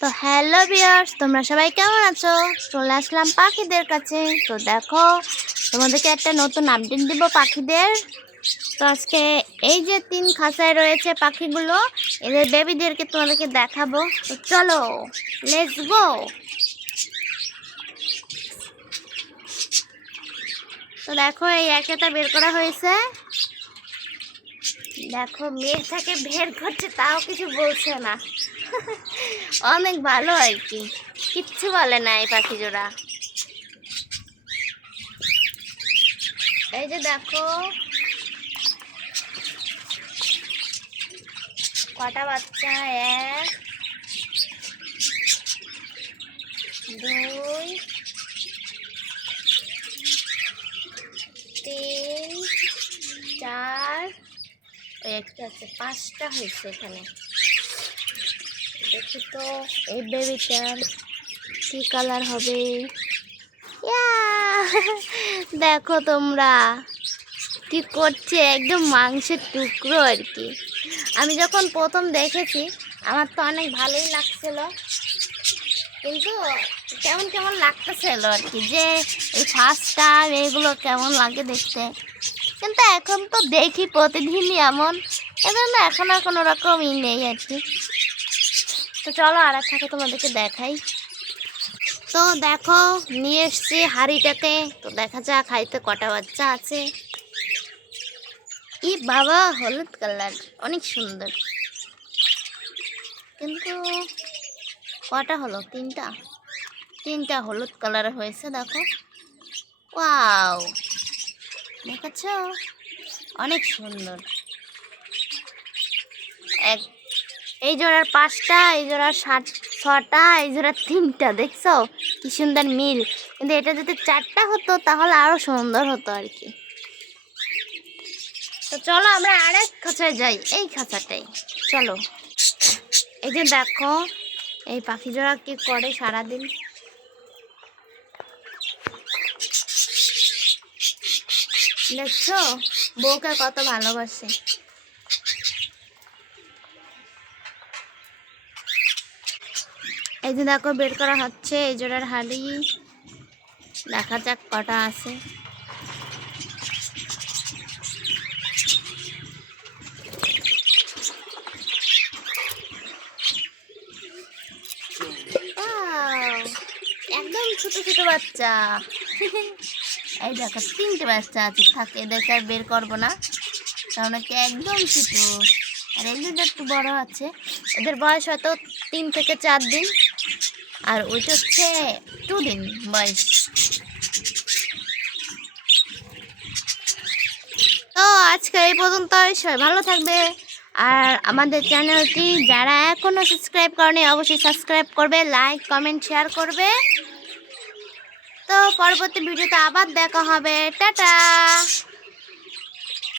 তো hello viewers, তোমরা সবাই কেমন আছো? চলে আসলাম পাখিদের কাছে। তো দেখো, তোমাদেরকে একটা নতুন আপডেট দিব পাখিদের। তো আজকে এই যে 3 খাঁচায় রয়েছে পাখিগুলো, এদের বেবিদেরকে তোমাদেরকে দেখাবো। তো চলো, লেটস গো। তো দেখো, এই একটা বের করা হয়েছে। দেখো, মেয়েটাকে বের করছে, তাও কিছু বলছে না। অনেক ভালো আর কি, কিচ্ছু বলে না এই পাখি জোড়া। এই যে দেখো কটা বাচ্চা, 1 2 3 4, একটা আছে, 5টা হয়েছে এখানে। দেখি তো এই বেবিটার কি কালার হবে। দেখো তোমরা কি করছে, একদম মাংসের টুকরো আর কি। আমি যখন প্রথম দেখেছি আমার তো অনেক ভালোই লাগছিল, কিন্তু কেমন কেমন লাগতেছিল আর কি, যে এই ফার্স্ট টাইম এগুলো কেমন লাগে দেখতে। কিন্তু এখন তো দেখি প্রতিদিনই এমন, এজন্য এখন আর কোনো রকমই নেই আর কি। তো চলো আর এক থাকে তোমাদেরকে দেখাই। তো দেখো, নিয়ে এসছি হাঁড়িটাতে। তো দেখা যাক হাঁড়িতে কটা বাচ্চা আছে। ই বাবা, হলুদ কালার, অনেক সুন্দর। কিন্তু কটা হলো? 3টা হলুদ কালার হয়েছে। দেখো, ওয়াও, দেখাচ্ছ, অনেক সুন্দর। এক এই জোড়ার 5টা, এই জোড়ার 6টা, এই জোড়ার 3টা। দেখছো কি সুন্দর মিল। কিন্তু এটা যদি 4টা হতো তাহলে আরো সুন্দর হতো আর কি। তো চলো আমরা আরেক খাঁচায় যাই, এই খাঁচাটাই চলো। এই যে দেখো এই পাখি জোড়া কি করে সারাদিন। দেখছো বউকে কত ভালোবাসে। এই যে দেখো বের করা হচ্ছে এই জোড়ার হাড়ি। দেখা যাক কটা আছে। একদম ছোট ছোট বাচ্চা। এই দেখো 3টে বাচ্চা আছে, থাকে এদেরকে আর বের করবো না, কারণ কি একদম ছোট। আর এগুলো একটু বড় আছে, এদের বয়স হয়তো 3 থেকে 4 দিন, আর ওইটা হচ্ছে 2 দিন বয়স। তো আজকে এই পর্যন্তই, সবাই ভালো থাকবে। আর আমাদের চ্যানেলটি যারা এখনও সাবস্ক্রাইব করেনি অবশ্যই সাবস্ক্রাইব করবে, লাইক কমেন্ট শেয়ার করবে। তো পরবর্তী ভিডিওতে আবার দেখা হবে, টাটা।